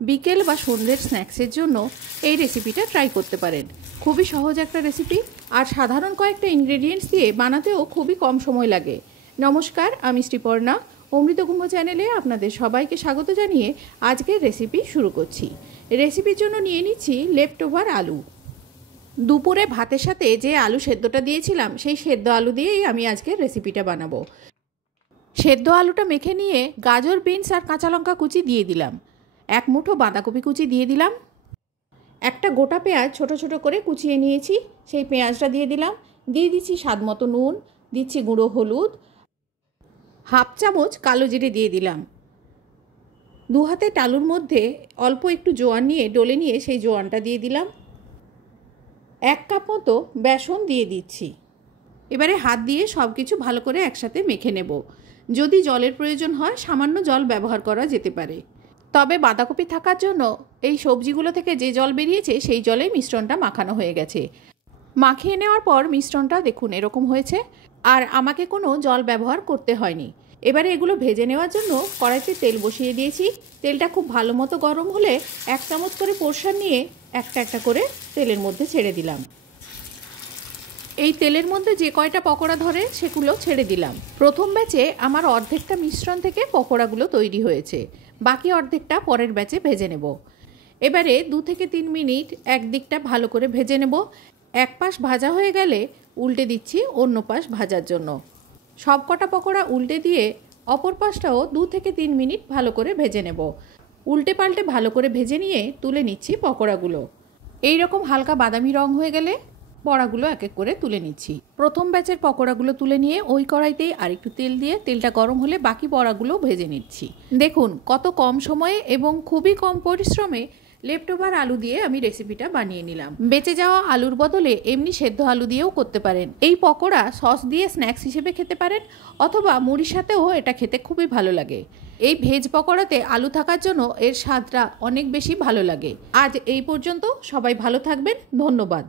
বিকেল বা সন্ধ্যের স্ন্যাক্সের জন্য এই রেসিপিটা ট্রাই করতে পারেন। খুবই সহজ একটা রেসিপি, আর সাধারণ কয়েকটা ইনগ্রেডিয়েন্টস দিয়ে বানাতেও খুবই কম সময় লাগে। নমস্কার, আমি শ্রীপর্ণা। অমৃতকুম্ভ চ্যানেলে আপনাদের সবাইকে স্বাগত জানিয়ে আজকের রেসিপি শুরু করছি। রেসিপির জন্য নিয়ে নিচ্ছি লেফট ওভার আলু। দুপুরে ভাতের সাথে যে আলু সেদ্ধটা দিয়েছিলাম, সেই সেদ্ধ আলু দিয়েই আমি আজকের রেসিপিটা বানাবো। সেদ্ধ আলুটা মেখে নিয়ে গাজর, বিনস আর কাঁচা লঙ্কা কুচি দিয়ে দিলাম। এক মুঠো বাঁধাকপি কুচি দিয়ে দিলাম। একটা গোটা পেঁয়াজ ছোট ছোট করে কুচিয়ে নিয়েছি, সেই পেঁয়াজটা দিয়ে দিলাম। দিয়ে দিচ্ছি স্বাদ মতো নুন, দিচ্ছি গুঁড়ো হলুদ, হাফ চামচ কালো জিরে দিয়ে দিলাম। দু হাতে তালুর মধ্যে অল্প একটু জোয়ান নিয়ে ডলে নিয়ে সেই জোয়ানটা দিয়ে দিলাম। 1 কাপ মতো বেসন দিয়ে দিচ্ছি। এবারে হাত দিয়ে সব কিছু ভালো করে একসাথে মেখে নেব। যদি জলের প্রয়োজন হয় সামান্য জল ব্যবহার করা যেতে পারে, তবে বাঁধাকপি থাকার জন্য এই সবজিগুলো থেকে যে জল বেরিয়েছে সেই জলেই মিশ্রণটা মাখানো হয়ে গেছে। মাখিয়ে নেওয়ার পর মিশ্রণটা দেখুন এরকম হয়েছে, আর আমাকে কোনো জল ব্যবহার করতে হয়নি। এবারে এগুলো ভেজে নেওয়ার জন্য কড়াইতে তেল বসিয়ে দিয়েছি। তেলটা খুব ভালো মতো গরম হলে 1 চামচ করে পোরশন নিয়ে একটা একটা করে তেলের মধ্যে ছেড়ে দিলাম। এই তেলের মধ্যে যে কয়টা পকোড়া ধরে সেগুলো ছেড়ে দিলাম। প্রথম ব্যাচে আমার অর্ধেকটা মিশ্রণ থেকে পকোড়াগুলো তৈরি হয়েছে, বাকি অর্ধেকটা পরের ব্যাচে ভেজে নেব। এবারে 2 থেকে 3 মিনিট একদিকটা ভালো করে ভেজে নেব। এক পাশ ভাজা হয়ে গেলে উল্টে দিচ্ছি অন্য পাশ ভাজার জন্য। সব কটা পকোড়া উল্টে দিয়ে অপর পাশটাও 2 থেকে 3 মিনিট ভালো করে ভেজে নেব। উল্টে পাল্টে ভালো করে ভেজে নিয়ে তুলে নিচ্ছি পকোড়াগুলো। এই রকম হালকা বাদামি রং হয়ে গেলে বড়াগুলো এক এক করে তুলে নিচ্ছি। প্রথম ব্যাচের পকোড়াগুলো তুলে নিয়ে ওই কড়াইতেই আরেকটু তেল দিয়ে তেলটা গরম হলে বাকি বড়াগুলো ভেজে নিচ্ছি। দেখুন কত কম সময়ে এবং খুবই কম পরিশ্রমে লেফট ওভার আলু দিয়ে আমি রেসিপিটা বানিয়ে নিলাম। বেঁচে যাওয়া আলুর বদলে এমনি সেদ্ধ আলু দিয়েও করতে পারেন। এই পকোড়া সস দিয়ে স্ন্যাক্স হিসেবে খেতে পারেন, অথবা মুড়ির সাথেও এটা খেতে খুবই ভালো লাগে। এই ভেজ পকোড়াতে আলু থাকার জন্য এর স্বাদটা অনেক বেশি ভালো লাগে। আজ এই পর্যন্ত, সবাই ভালো থাকবেন, ধন্যবাদ।